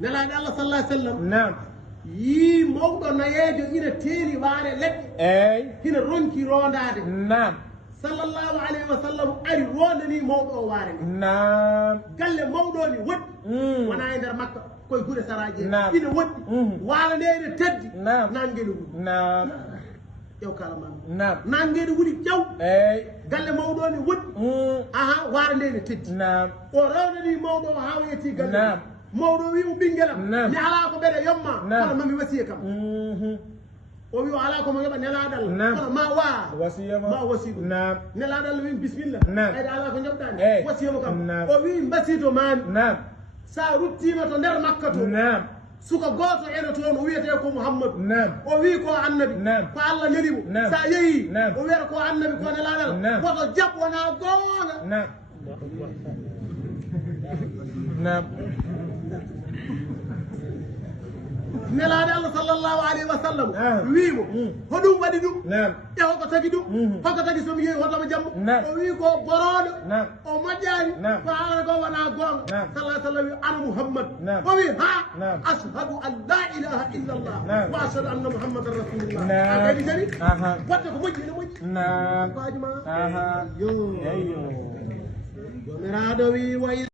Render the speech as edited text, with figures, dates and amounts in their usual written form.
nelaɗo Allah sallallahu alaihi wasallam nam yi mawɗo nayejo ina teeri waare leɗɗe hina ronki rondade nam sallallahu alayhi wa sallam ari rondani mawɗo o waare nde nam galle mawɗo ni woɗɗi wona e nder makka koye guure saraji ina woɗɗi waala nde ene teddi nangueɗo wuɗi nam ƴew kala mam nam nangueɗo wuɗi ƴew galle mawɗo ni woɗɗi aha waare nde ene teddi nam o rewnani mawɗo o ha yetti galle mawɗo wi mo ɓinguelam mi ala ko ɓeɗa yomma kono mami wasiya kam o wi o ala komo yoɓa nelaɗal kono ma wa ma wasiɗo nelaɗal wi bisimilla ɓayde ala ko joɓɗani wasiyamo kam o wi mbasito mami sa ruttima to nder makka to suka goto ene toon o wiyete ko Mouhammadou o wi ko annabi ko Allah nelimo sa yeehi o wiyata ko annabi ko nelaɗal koto jaɓ wona gonga nelaɗo Allah sallallahu alayhi wa sallam wiimo hoɗum waɗi ɗum e hoko tagi ɗum hoko tagi somi yeehi hollamo jamma o wi ko boroɗo o moƴƴani ko haalata ko wona gonga sallah sallam wi ana Mouhammad o wi ha ashhadu an la ilaha illa allah wa ashhadu anna Mouhammadan rasulullah a kadi tari watte ko moƴƴi ene moƴƴi bajuma yo jomiraɗo wi